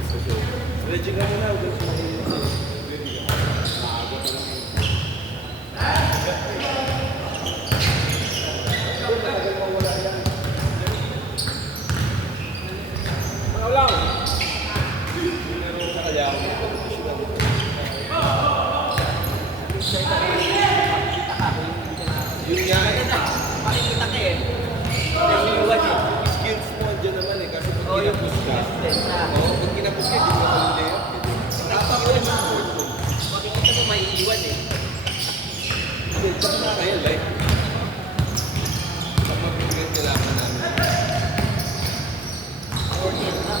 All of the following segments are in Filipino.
Ready ka muna, huwag sa mga ready ka. Naagot na lang yun. Matagal mawala yan. Ano lang? Pero sa kaya ako na yun nga eh. Makikita ka eh. Kasi iwan eh. Skills mo andyan naman eh. Kasi pag kinapos ka. Pag kinapos ka, hindi mo hindi. Napakawan yung sport mo. Makikita mo maiiwan eh. Hindi, saan na kayo like? Pag mapipigyan kailangan namin. 14 na.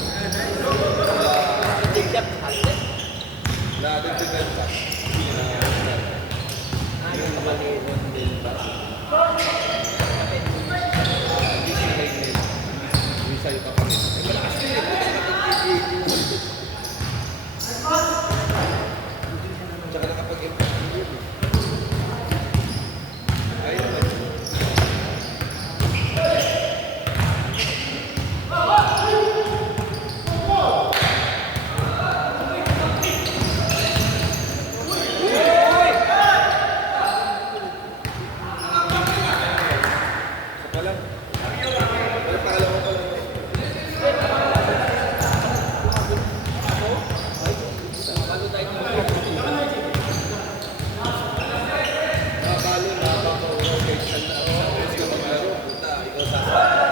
Hindi siya pahalit. Nadagdagan pa. Yung kapaliron din ba? Hindi sila kayo nila. Hindi sa'yo pa kami. Eh, malakas din eh. Tsaka nakapag-impact din yun eh. Ayun naman. Wala. Wala pangalawa pa lang eh. Bago tayo Nakabalo na baka okay. Saan ka maglaro? Punta, ikaw sasama.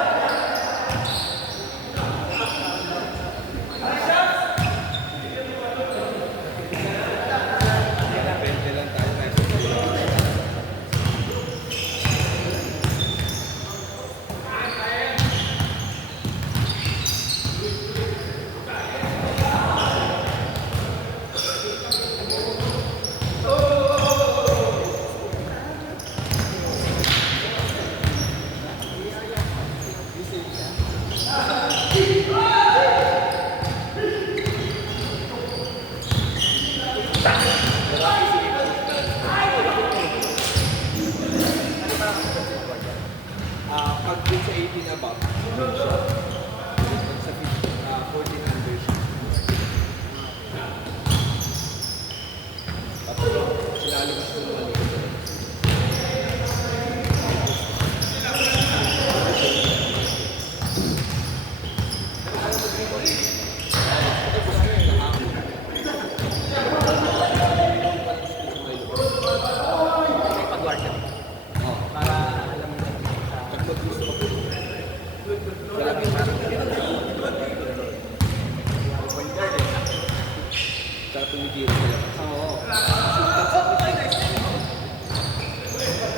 Depende lang tayo tayo sa pagkakas. Pag dun sa 18 above, yun siya. Pag sa 14 under siya. Tapos sinalabas ko naman yun. may pag-work ka. Para alam mo na sa... Pag mag-gusto ko po, wala kang tsaka tumigil sila. Oo.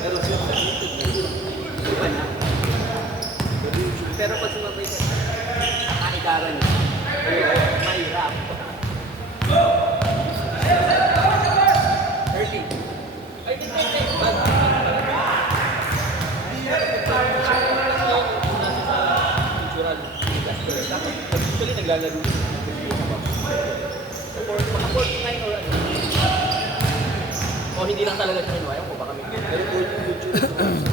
Pero siya sa YouTube na yun. Iba na. Pero pag sumabay ka sa kaidaran niya, mahirap. Early. Ay, hindi. Cultural industry. Actually, naglalaro sa Fortnite or ano. O hindi lang talaga train, ayaw ko baka may... Pero culture